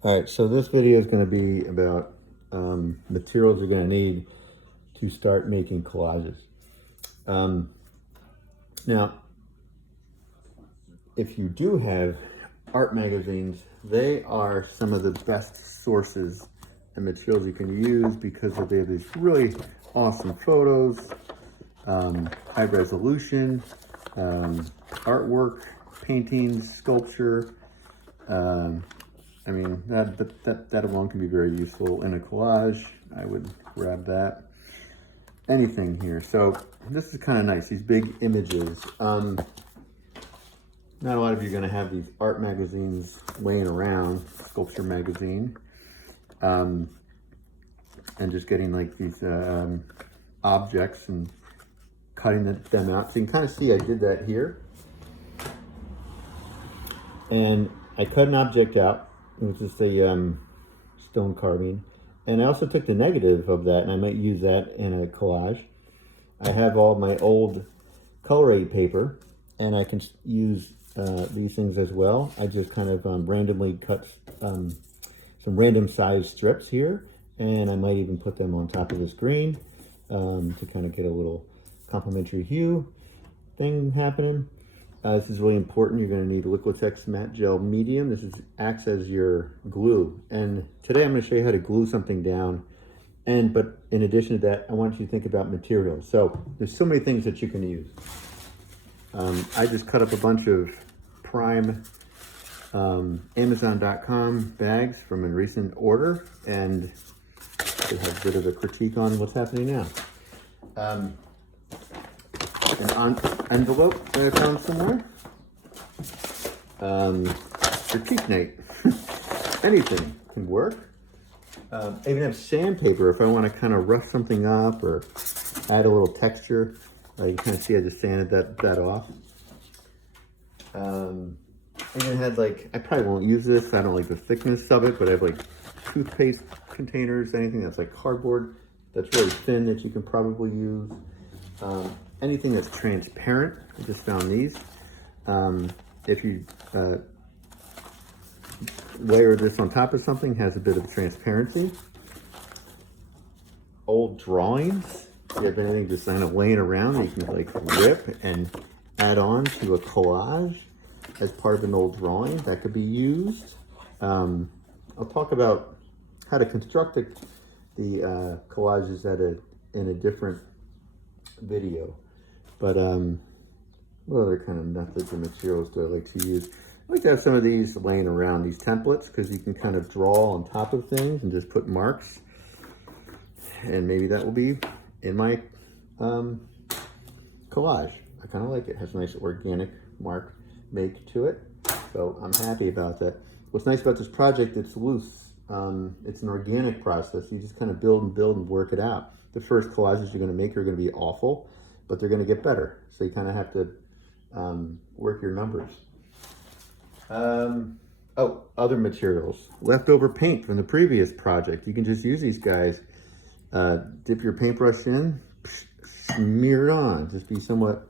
All right, so this video is going to be about materials you're going to need to start making collages. Now, if you do have art magazines, they are some of the best sources and materials you can use because they have these really awesome photos, high resolution, artwork, paintings, sculpture. I mean, that alone can be very useful in a collage. I would grab that. Anything here. So this is kind of nice, these big images. Not a lot of you are going to have these art magazines laying around, sculpture magazine, and just getting like these objects and cutting them out. So you can kind of see I did that here. And I cut an object out. It was just a stone carving. And I also took the negative of that, and I might use that in a collage. I have all my old Color Aid paper, and I can use these things as well. I just kind of randomly cut some random size strips here, and I might even put them on top of this green to kind of get a little complementary hue thing happening. This is really important. You're going to need Liquitex matte gel medium. This acts as your glue. And today I'm going to show you how to glue something down. But in addition to that, I want you to think about materials. So there's so many things that you can use. I just cut up a bunch of prime Amazon.com bags from a recent order, and it has a bit of a critique on what's happening now. An envelope that I found somewhere. Critique night. Anything can work. I even have sandpaper if I want to kind of rough something up or add a little texture. You can kind of see I just sanded that off. I even had like, I probably won't use this. I don't like the thickness of it, but I have like toothpaste containers, anything that's like cardboard that's really thin that you can probably use. Anything that's transparent, I just found these. If you layer this on top of something, has a bit of transparency. Old drawings, if you have anything just kind of laying around that you can like rip and add on to a collage as part of an old drawing, that could be used. I'll talk about how to construct the collages in a different video. But what other kind of methods and materials do I like to use? I like to have some of these laying around, these templates, because you can kind of draw on top of things and just put marks. And maybe that will be in my collage. I kind of like it. It has a nice organic mark make to it. So I'm happy about that. What's nice about this project, it's loose. It's an organic process. You just kind of build and work it out. The first collages you're going to make are going to be awful, but they're going to get better. So you kind of have to work your numbers. Oh, other materials. Leftover paint from the previous project. You can just use these guys. Dip your paintbrush in, smear it on. Just be somewhat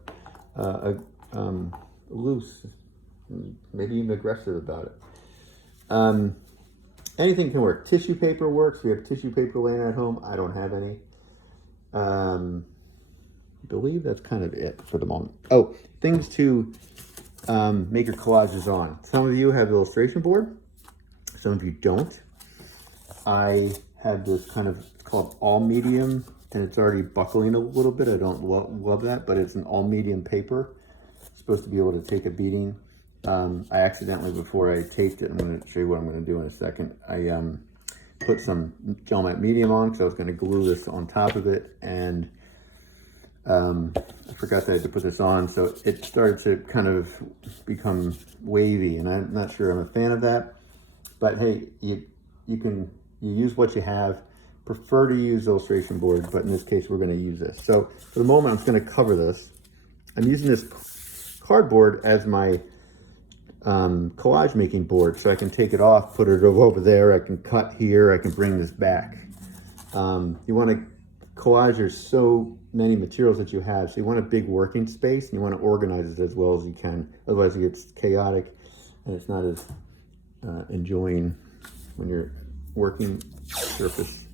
loose, maybe even aggressive about it. Anything can work. Tissue paper works. We have tissue paper laying at home. I don't have any. I believe that's kind of it for the moment. Oh, things to make your collages on. Some of you have illustration board. Some of you don't. I have this kind of, it's called all medium, and it's already buckling a little bit. I don't love that, but it's an all medium paper. It's supposed to be able to take a beating. I accidentally, before I taped it, I'm going to show you what I'm going to do in a second. I put some gel matte medium on because I was going to glue this on top of it, and I forgot that I had to put this on, so it started to kind of become wavy, and I'm not sure I'm a fan of that. But hey, you use what you have. Prefer to use illustration board, but in this case we're going to use this. So for the moment I'm just going to cover this. I'm using this cardboard as my collage making board, so I can take it off, put it over there, I can cut here, I can bring this back. You want to collage, there's so many materials that you have, so you want a big working space, and you want to organize it as well as you can, otherwise it gets chaotic and it's not as enjoying when your working surface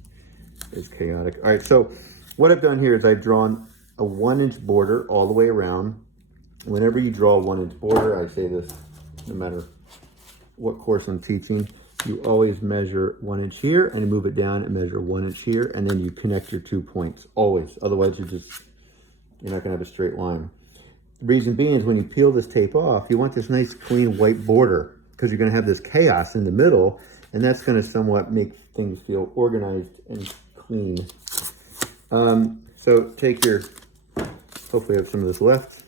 is chaotic. All right, so what I've done here is I've drawn a 1-inch border all the way around. Whenever you draw a 1-inch border, I say this no matter what course I'm teaching, you always measure 1 inch here and you move it down and measure 1 inch here, and then you connect your 2 points, always. Otherwise you're not gonna have a straight line. The reason being is when you peel this tape off, you want this nice clean white border, because you're gonna have this chaos in the middle, and that's gonna somewhat make things feel organized and clean. So take your, hopefully I have some of this left.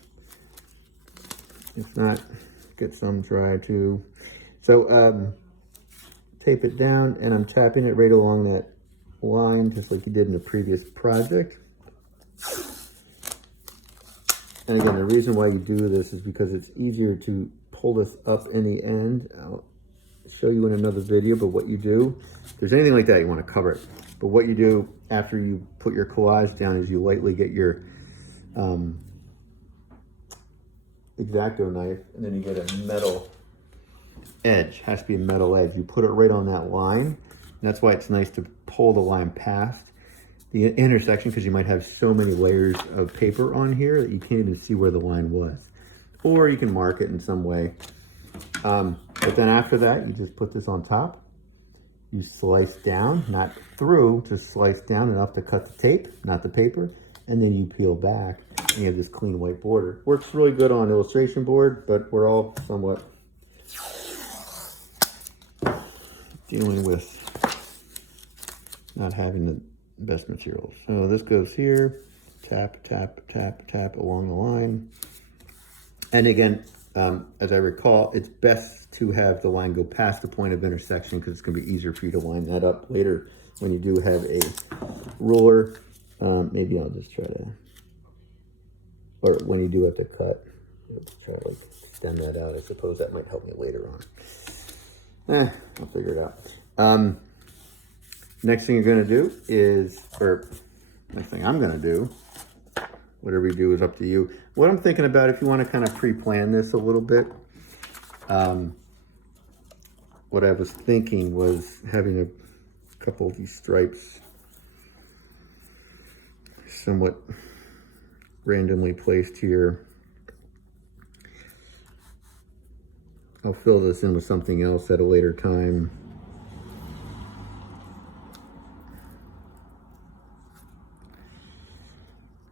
If not, get some dry too. So tape it down, and I'm tapping it right along that line, just like you did in the previous project. And again, the reason why you do this is because it's easier to pull this up in the end. I'll show you in another video, but what you do, if there's anything like that, you want to cover it. But what you do after you put your collage down is you lightly get your X-Acto knife, and then you get a metal edge. Has to be a metal edge. You put it right on that line, and that's why it's nice to pull the line past the intersection, because you might have so many layers of paper on here that you can't even see where the line was. Or you can mark it in some way. But then after that, you just put this on top. You slice down, not through, just slice down enough to cut the tape, not the paper, and then you peel back, and you have this clean white border. Works really good on illustration board, but we're all somewhat dealing with not having the best materials. So this goes here, tap, tap, tap, tap along the line. And again, as I recall, it's best to have the line go past the point of intersection, because it's going to be easier for you to line that up later when you do have a ruler. Maybe I'll just try to, or when you do have to cut, let's try to like extend that out. I suppose that might help me later on. I'll figure it out. Next thing you're going to do is, or next thing I'm going to do, whatever you do is up to you. What I'm thinking about, if you want to kind of pre-plan this a little bit, what I was thinking was having a couple of these stripes somewhat randomly placed here. I'll fill this in with something else at a later time.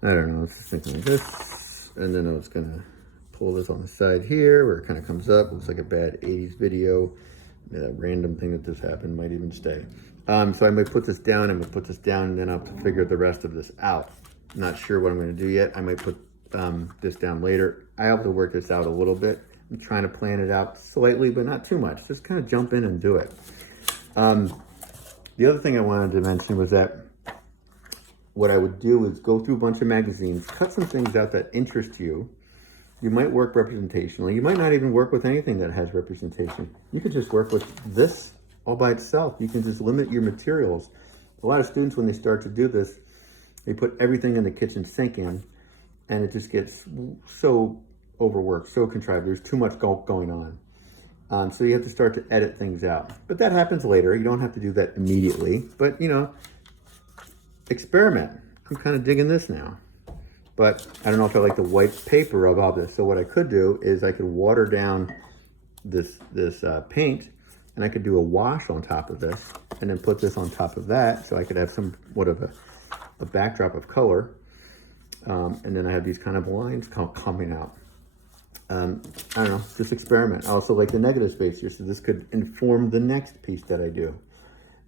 I don't know, I was just thinking like this, and then I was gonna pull this on the side here where it kind of comes up. Looks like a bad 80s video. A random thing that just happened might even stay. So I might put this down, I'm gonna put this down, and then I'll figure the rest of this out. Not sure what I'm gonna do yet. I might put this down later. I have to work this out a little bit. I'm trying to plan it out slightly, but not too much. Just kind of jump in and do it. The other thing I wanted to mention was that what I would do is go through a bunch of magazines, cut some things out that interest you. You might work representationally. You might not even work with anything that has representation. You could just work with this all by itself. You can just limit your materials. A lot of students, when they start to do this, they put everything in the kitchen sink in, and it just gets so overworked, so contrived. There's too much going on. So you have to start to edit things out. But that happens later. You don't have to do that immediately. But, you know, experiment. I'm kind of digging this now. But I don't know if I like the white paper of all this. So what I could do is I could water down this paint, and I could do a wash on top of this, and then put this on top of that, so I could have somewhat of a backdrop of color. And then I have these kind of lines coming out. I don't know, just experiment. I also like the negative space here, so this could inform the next piece that I do.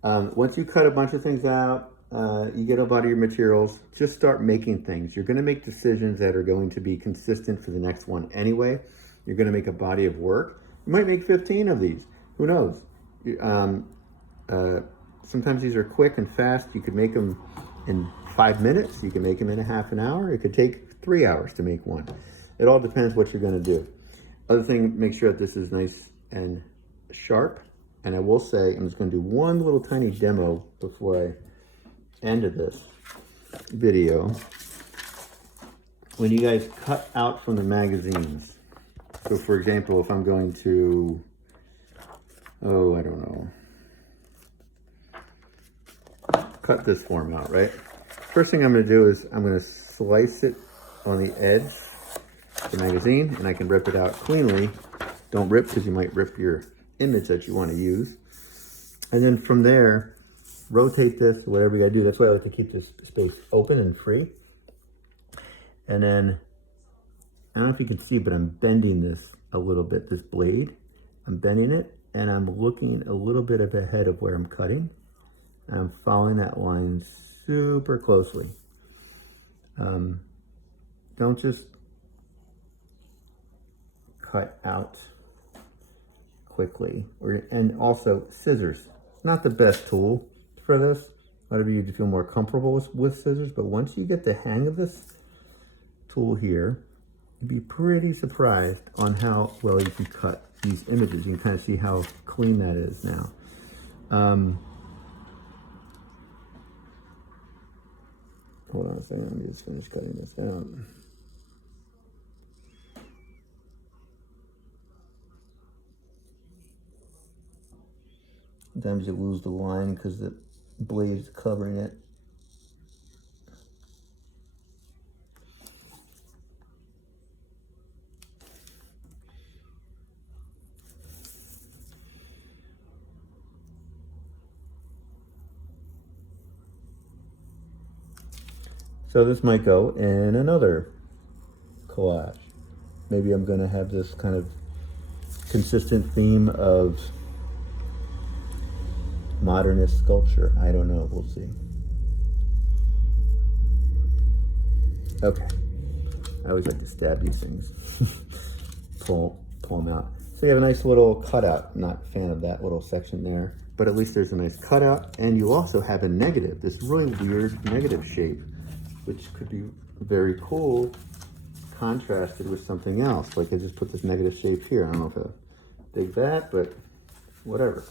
Once you cut a bunch of things out, you get a lot of your materials, just start making things. You're going to make decisions that are going to be consistent for the next one anyway. You're going to make a body of work. You might make 15 of these. Who knows? Sometimes these are quick and fast. You could make them in 5 minutes. You can make them in a half an hour. It could take 3 hours to make one. It all depends what you're going to do. Other thing, make sure that this is nice and sharp. And I will say, I'm just going to do one little tiny demo before I end of this video. When you guys cut out from the magazines, so for example, if I'm going to, I don't know, cut this form out, right? First thing I'm going to do is I'm going to slice it on the edge of the magazine, and I can rip it out cleanly. Don't rip, because you might rip your image that you want to use. And then from there, rotate this, whatever you got to do. That's why I like to keep this space open and free. And then, I don't know if you can see, but I'm bending this a little bit, this blade. I'm bending it, and I'm looking a little bit ahead of where I'm cutting. And I'm following that line super closely. Don't just cut out quickly. And also, scissors. Not the best tool for this. Whatever you feel more comfortable with scissors. But once you get the hang of this tool here, you'd be pretty surprised on how well you can cut these images. You can kind of see how clean that is now. Hold on a second, let me just finish cutting this out. Sometimes you lose the line because the blade's covering it. So this might go in another collage. Maybe I'm going to have this kind of consistent theme of modernist sculpture. I don't know. We'll see. Okay. I always like to stab these things. pull them out. So you have a nice little cutout. Not a fan of that little section there. But at least there's a nice cutout. And you also have a negative. This really weird negative shape, which could be very cool contrasted with something else. Like I just put this negative shape here. I don't know if I dig that, but whatever.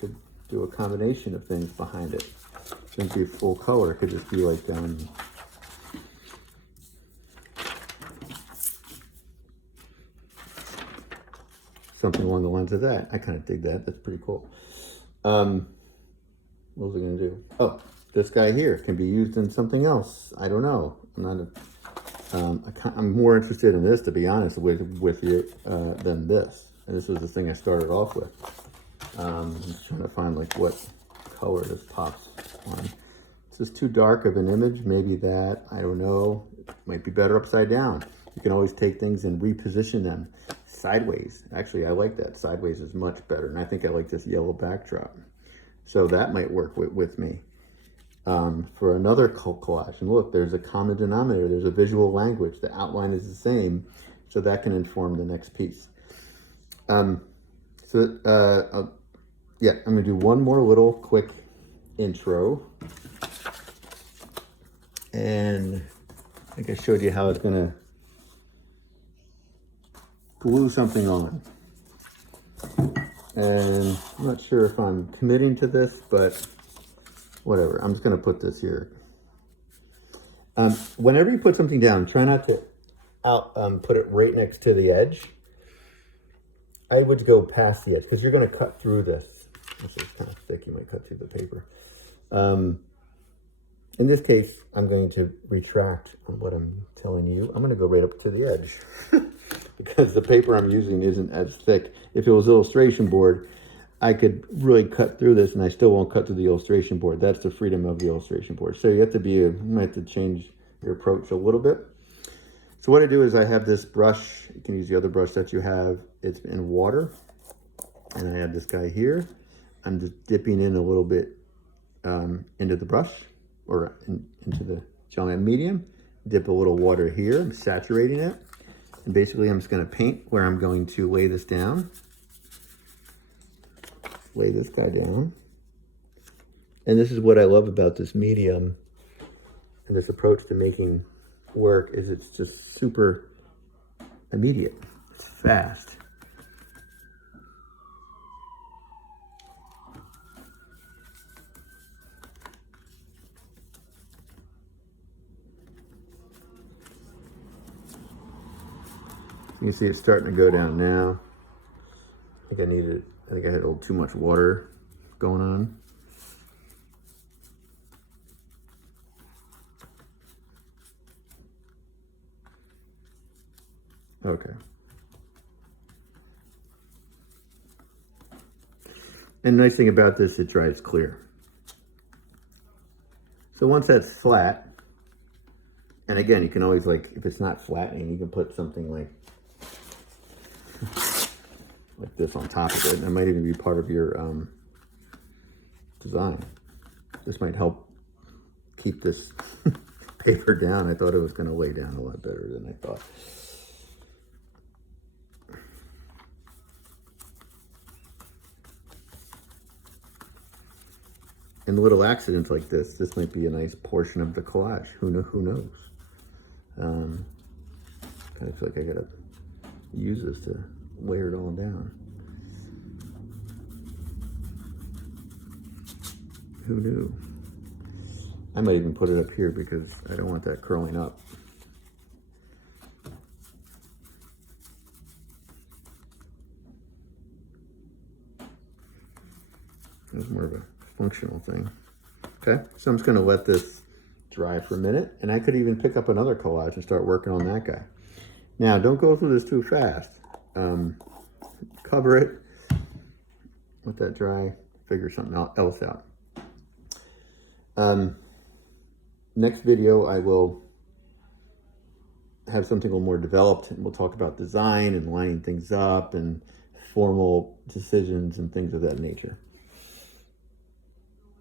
Could do a combination of things behind it. It shouldn't be full color. It could just be like something along the lines of that. I kind of dig that. That's pretty cool. What was I going to do? Oh, this guy here can be used in something else. I don't know. I'm more interested in this, to be honest with you, than this. And this was the thing I started off with. I'm just trying to find like what color this pops on. This is too dark of an image. Maybe that, I don't know. It might be better upside down. You can always take things and reposition them sideways. Actually, I like that. Sideways is much better. And I think I like this yellow backdrop. So that might work with me. For another collage. And look, there's a common denominator. There's a visual language. The outline is the same. So that can inform the next piece. Yeah, I'm going to do one more little quick intro. And I think I showed you how it's going to glue something on. And I'm not sure if I'm committing to this, but whatever. I'm just going to put this here. Whenever you put something down, try not to put it right next to the edge. I would go past the edge because you're going to cut through this. This is kind of thick. You might cut through the paper. In this case, I'm going to retract on what I'm telling you. I'm going to go right up to the edge because the paper I'm using isn't as thick. If it was illustration board, I could really cut through this and I still won't cut through the illustration board. That's the freedom of the illustration board. So you might have to change your approach a little bit. So what I do is I have this brush. You can use the other brush that you have. It's in water. And I have this guy here. I'm just dipping in a little bit into the brush or into the gel medium. Dip a little water here. I'm saturating it. And basically I'm just going to paint where I'm going to lay this down. Lay this guy down. And this is what I love about this medium and this approach to making work is it's just super immediate. It's fast. You can see it's starting to go down now. I think I had a little too much water going on. Okay. And the nice thing about this, it dries clear. So once that's flat, and again, you can always, like, if it's not flattening, you can put something like this on top of it. And that might even be part of your design. This might help keep this paper down. I thought it was going to lay down a lot better than I thought. And little accidents like this might be a nice portion of the collage. Who knows? I feel like I gotta use this to layer it all down. Who knew? I might even put it up here because I don't want that curling up. It's more of a functional thing. Okay, so I'm just gonna let this dry for a minute, and I could even pick up another collage and start working on that guy. Now, don't go through this too fast. Cover it, let that dry, figure something else out. Next video, I will have something a little more developed, and we'll talk about design and lining things up and formal decisions and things of that nature.